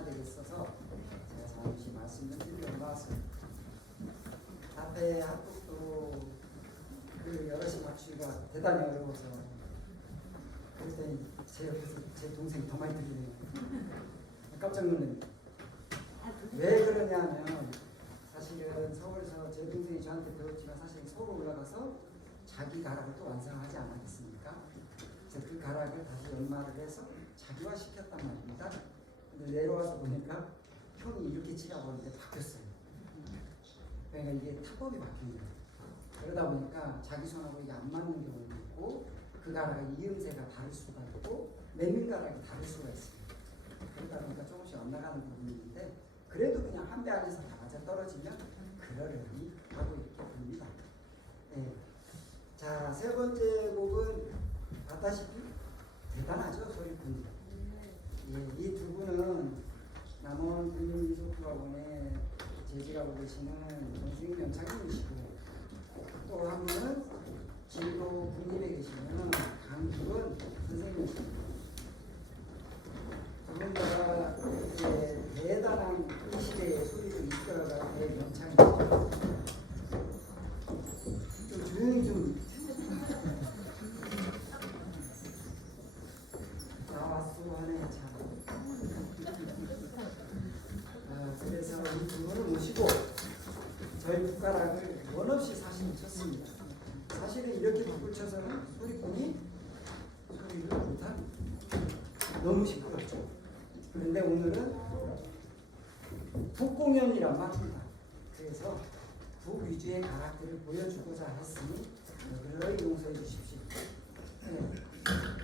해야 되겠어서 제가 잠시 말씀을 드리려고 나왔어요. 앞에 한국도 그 여럿이 맞추기가 대단히 어려워서 그랬더니 제 옆에서 제 동생이 더 많이 들리네요. 깜짝 놀랐네요. 왜 그러냐면 사실은 서울에서 제 동생이 저한테 배웠지만 사실 서울 올라가서 자기 가락을 또 완성하지 않았겠습니까? 그래서 그 가락을 다시 연마를 해서 자기화 시켰단 말입니다. 근데 내려와서 보니까 형이 이렇게 치라고 하는데 바뀌었어요. 그러니까 이게 타법이 바뀐 거예요. 그러다 보니까 자기 손하고 이게 안 맞는 경우도 있고 그 가락의 이음새가 다를 수가 있고 매민 가락이 다를 수가 있어요. 그러다 보니까 조금씩 엇나가는 부분이 있는데 그래도 그냥 한 배 안에서 다 맞아 떨어지면 그러려니 하고 이렇게 봅니다. 네. 자, 세 번째 곡은 봤다시피 대단하죠, 소리꾼이. 예, 이 두 분은 남원 국립민속학원의 재직하고 계시는 정수익 명창님이시고 또 한 분은 진도 국립에 계시는 강규은 선생님이십니다. 두 분 다 대단한 이 시대의 소리를 이끌어갈 대명창이죠. 좀 조용히 좀 나왔소하네 참. 그래서 이 두 분을 모시고 저희 국가락을 원없이 사실 쳤습니다. 사실은 이렇게 북을 쳐서는 소리꾼이 소리를 못합니다. 너무 시끄럽죠. 그런데 오늘은 북공연이란 말입니다. 그래서 북 위주의 가락들을 보여주고자 했으니 여러분들 용서해 주십시오. 네.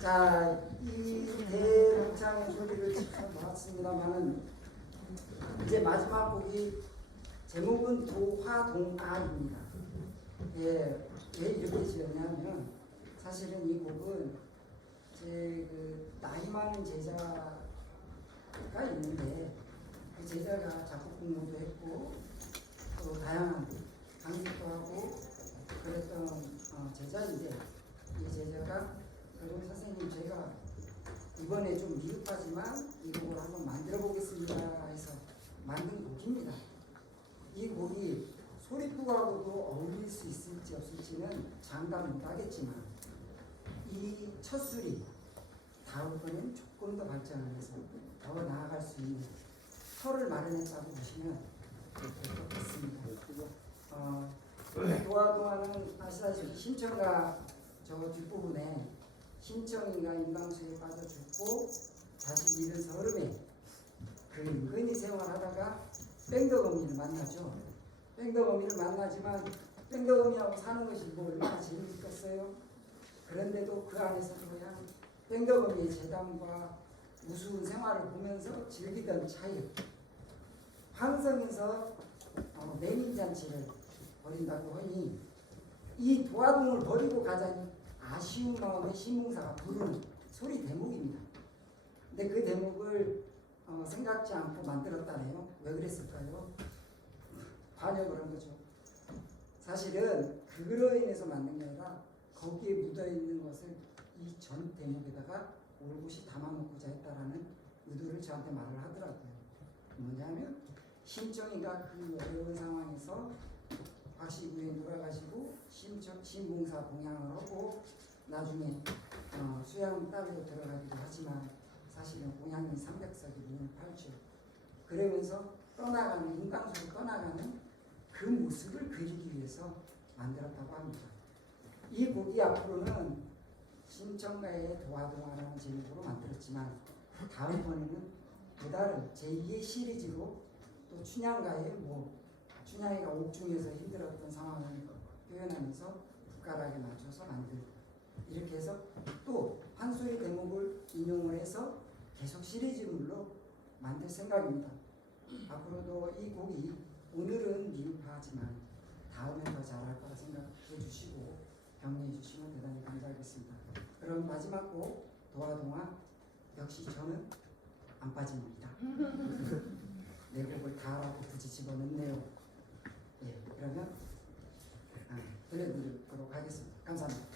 자, 이 대명창의 소리를 지켜봤습니다만은 이제 마지막 곡이 제목은 도화동아입니다. 예, 왜 이렇게 지었냐면 사실은 이 곡은 제 그 나이 많은 제자가 있는데 그 제자가 작곡 공부도 했고 또 다양한 강습도 하고 그랬던 제자인데 이 제자가 그리고 선생님 제가 이번에 좀 미흡하지만 이 곡을 한번 만들어 보겠습니다 해서 만든 곡입니다. 이 곡이 소리부하고도 어울릴 수 있을지 없을지는 장담 못하겠지만 이 첫 수리 다음번엔 조금 더 발전을 해서 더 나아갈 수 있는 터를 마련했다고 보시면 될 것 같습니다. 도화동화는 아시다시피 신청가 저 뒷부분에 신청이가 임방수에 빠져 죽고 다시 일어서 흐름에 그 은근히 생활하다가 뺑덕어미를 만나죠. 뺑덕어미를 만나지만 뺑덕어미하고 사는 것이 뭐 얼마나 재밌겠어요. 그런데도 그 안에서 그냥 뺑덕어미의 재담과 우스운 생활을 보면서 즐기던 차이 황성에서 맹인잔치를 벌인다고 하니 이 도화동을 버리고 가자니 아쉬운 마음에 신봉사가 부르는 소리 대목입니다. 근데 그 대목을 생각지 않고 만들었다네요. 왜 그랬을까요? 관역을 한 거죠. 사실은 그로 인해서 만든 게 아니라 거기에 묻어있는 것을 이 전 대목에다가 올곧이 담아놓고자 했다라는 의도를 저한테 말을 하더라고요. 뭐냐면 신정이가 그 어려운 상황에서 박씨부에 돌아가시고 신봉사 봉양을 하고 나중에 수양 따위로 들어가기도 하지만 사실은 봉양이 300석이 문을 팔죠. 그러면서 떠나가는 인강수로 떠나가는 그 모습을 그리기 위해서 만들었다고 합니다. 이 곡이 앞으로는 신청가의 도화동화라는 제목으로 만들었지만 다음번에는 또 다른 제2의 시리즈로 또 춘향가의 춘향이가 옥중에서 힘들었던 상황을 표현하면서 국가락에 맞춰서 만들고 이렇게 해서 또 한소리 대목을 인용을 해서 계속 시리즈물로 만들 생각입니다. 앞으로도 이 곡이 오늘은 미흡하지만 다음에 더 잘할 거라 생각해 주시고 격려해 주시면 대단히 감사하겠습니다. 그럼 마지막 곡 도화동화 역시 저는 안 빠집니다. 내 곡을 다 하라고 굳이 집어넣네요. 예, 그러면 들려드리도록 하겠습니다. 감사합니다.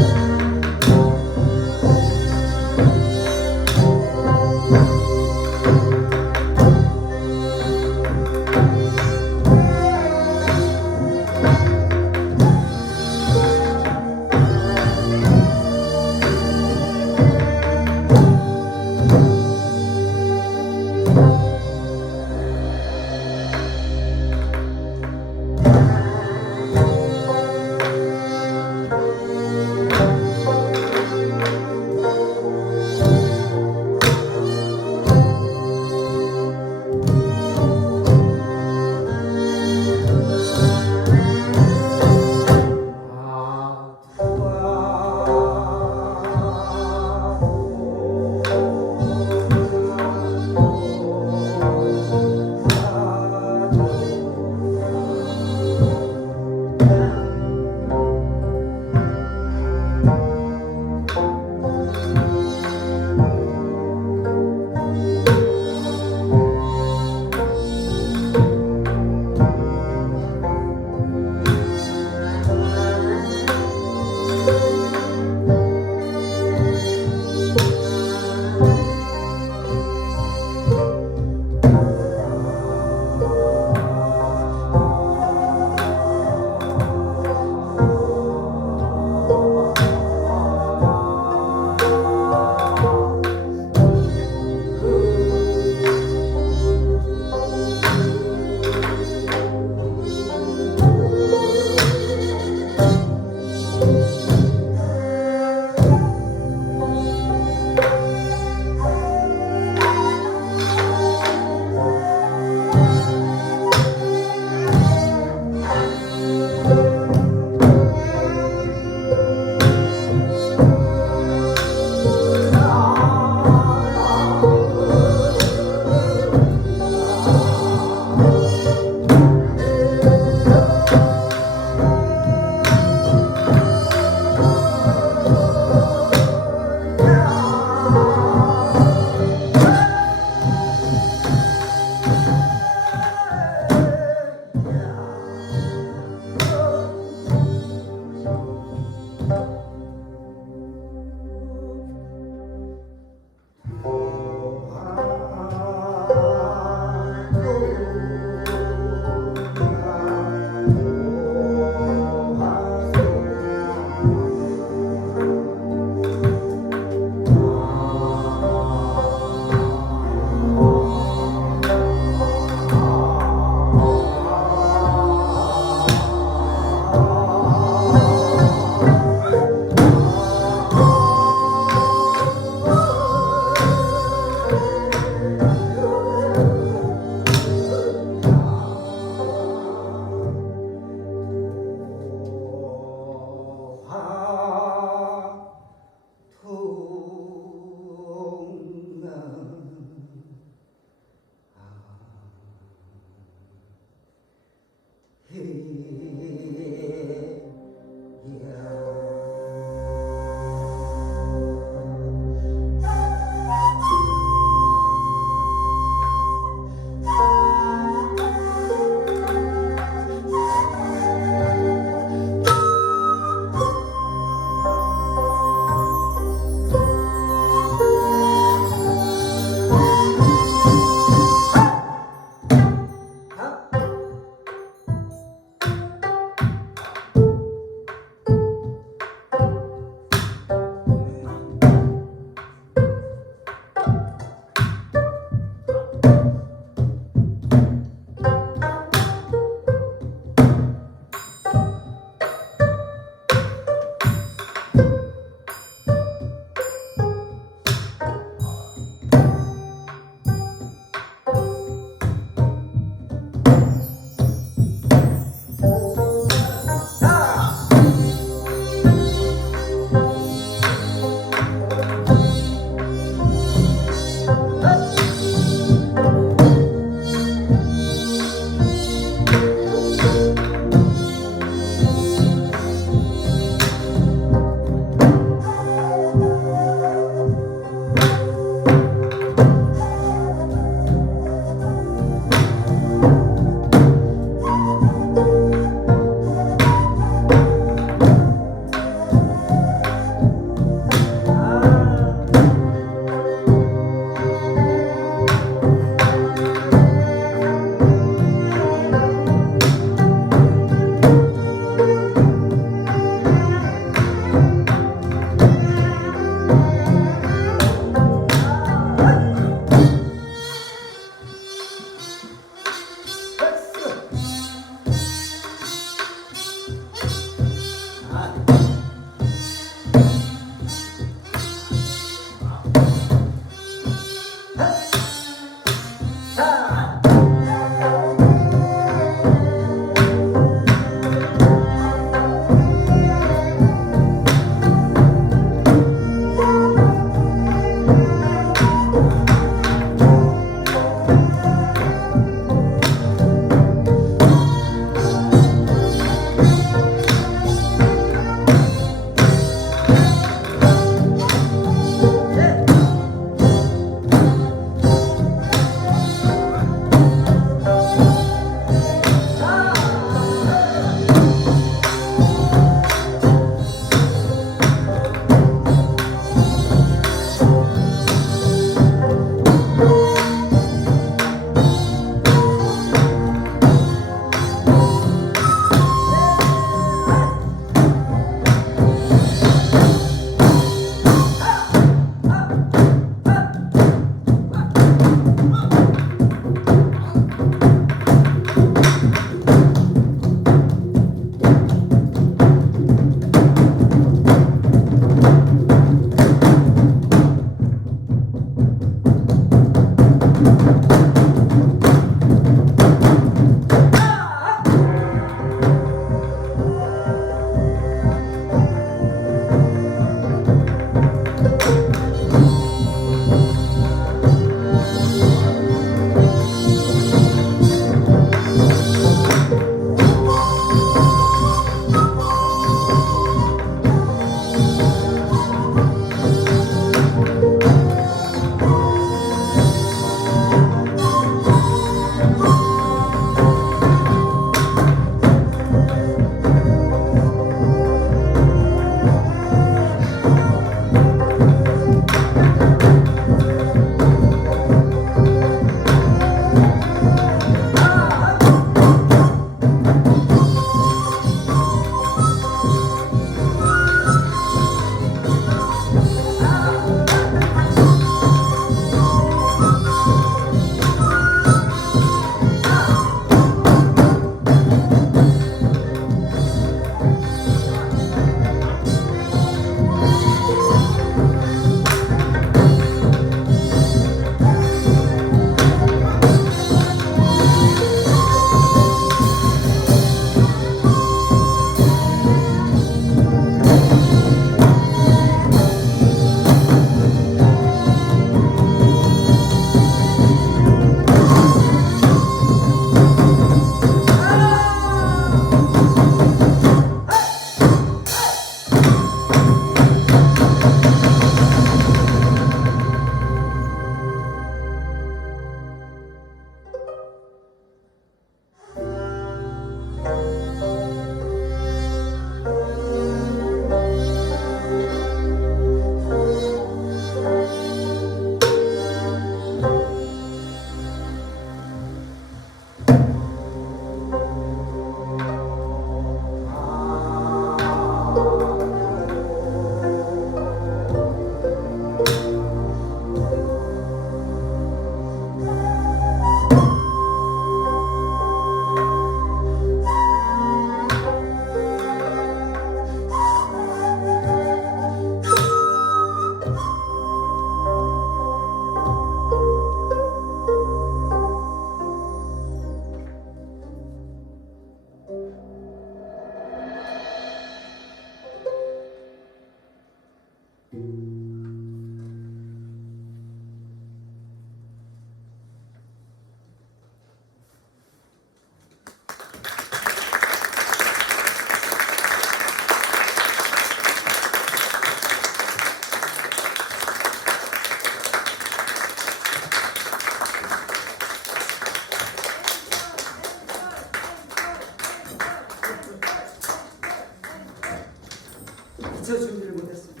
저 준비를 못했습니다.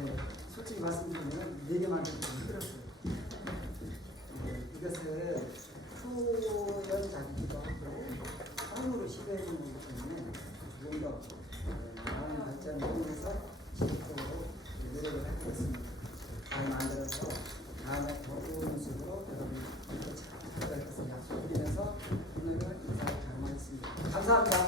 네, 솔직히 말씀드리면 4개만 좀 힘들었어요. 이것을 초연작이기도 하고 처음으로 시도해보는 거기 때문에 조금 더 많은 발전을 통해서 지속적으로 노력을 하겠습니다. 잘 만들어서 다음에 더 좋은 모습으로 여러분께 찾아뵙겠습니다. 약속드리면서 오늘은 인사를 잘못했습니다. 감사합니다.